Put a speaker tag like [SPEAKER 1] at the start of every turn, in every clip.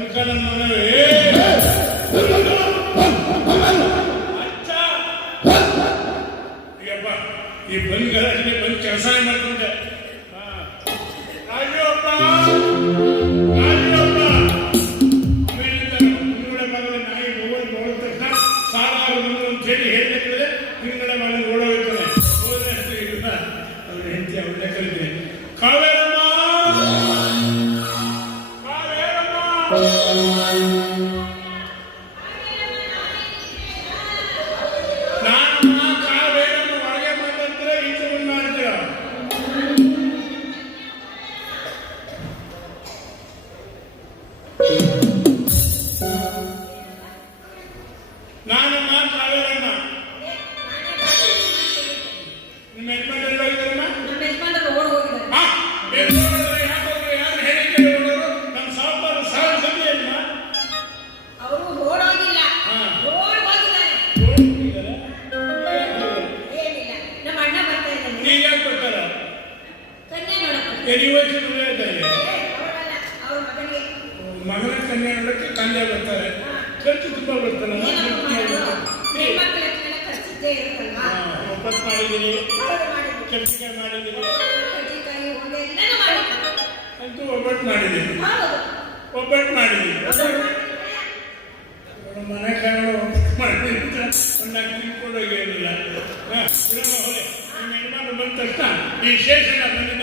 [SPEAKER 1] ಕಲ್ಕಳನ್ ಮನವೇ ಎಡಿ ವಯಸ್ಸು ಮದುವೆ
[SPEAKER 2] ಆಯ್ತಾಯಿದೆ
[SPEAKER 1] ಮಗನ ಕನ್ಯೆ ನೋಡಕ್ಕೆ ಬರ್ತಾರೆ. ಖರ್ಚು ತುಂಬ
[SPEAKER 2] ಬರ್ತಾರೆ
[SPEAKER 1] ಒಪ್ಪತ್ತು ಮಾಡಿದ್ದೀರಿ ಕೆಂಪಿಕಾಯಿ ಮಾಡಿದ್ದೀರಿ ಅಂತೂ ಒಬ್ಬಟ್ಟು
[SPEAKER 2] ಮಾಡಿದ್ದೀನಿ.
[SPEAKER 1] ಒಬ್ಬಟ್ಟು ಮಾಡಿದ್ದೀರಿ? ಮನೆ ಕಾರಣ ಒಬ್ಬಟ್ಟು ಮಾಡಿದ್ದೀರಿ ಅಂತ ಒಂದು ನಾಲ್ಕು ತಿಳ್ಕೊಂಡೋಗಿ ಹಾಂ ನಿಮ್ಮ ಹೆಣ್ಮಗಳು ಬಂದ ತಕ್ಷಣ ಈ ಶೇಷನ ಬಂದಿದ್ದ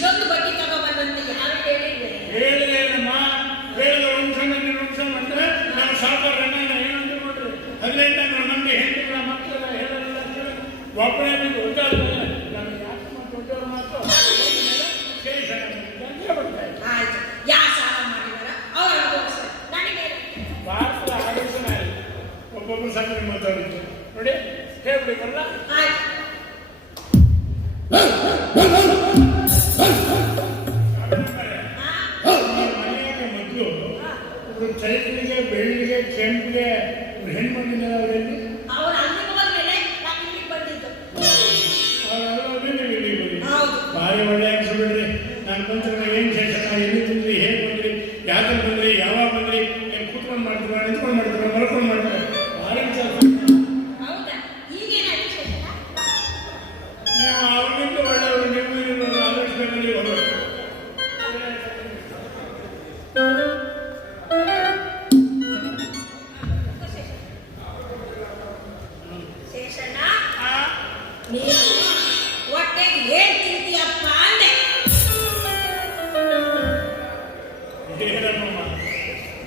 [SPEAKER 1] ಇನ್ನೊಂದು ಬಡ್ಡಿ ಚೈತ್ರಿಗೆ ಬೆಳ್ಳಿಗೆ
[SPEAKER 2] ಚೆಂಪಿಗೆ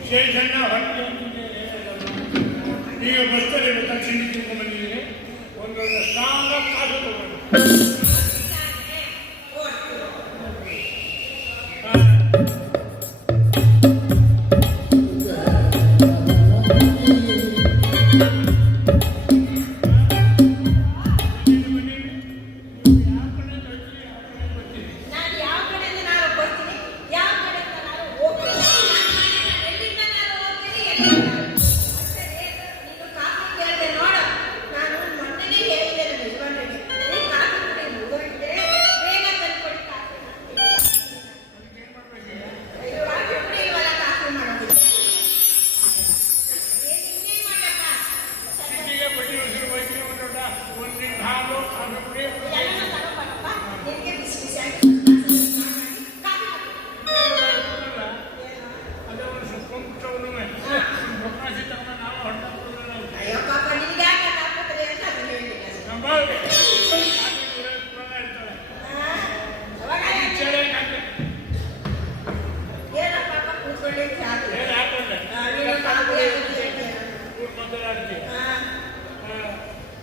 [SPEAKER 2] ವಿಶೇಷಣ್ಣ ಹೊರಟಿಗೆ
[SPEAKER 1] ನೀವು ಬರ್ತಾರೆ ದಕ್ಷಿಣಕ್ಕೆ ಬಂದಿದ್ದೀರಿ ಒಂದೊಂದು ಸ್ಟ್ರಾಂಗ್ ಕಾಲು ತಗೊಂಡು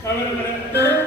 [SPEAKER 1] Come
[SPEAKER 2] on,
[SPEAKER 1] come on.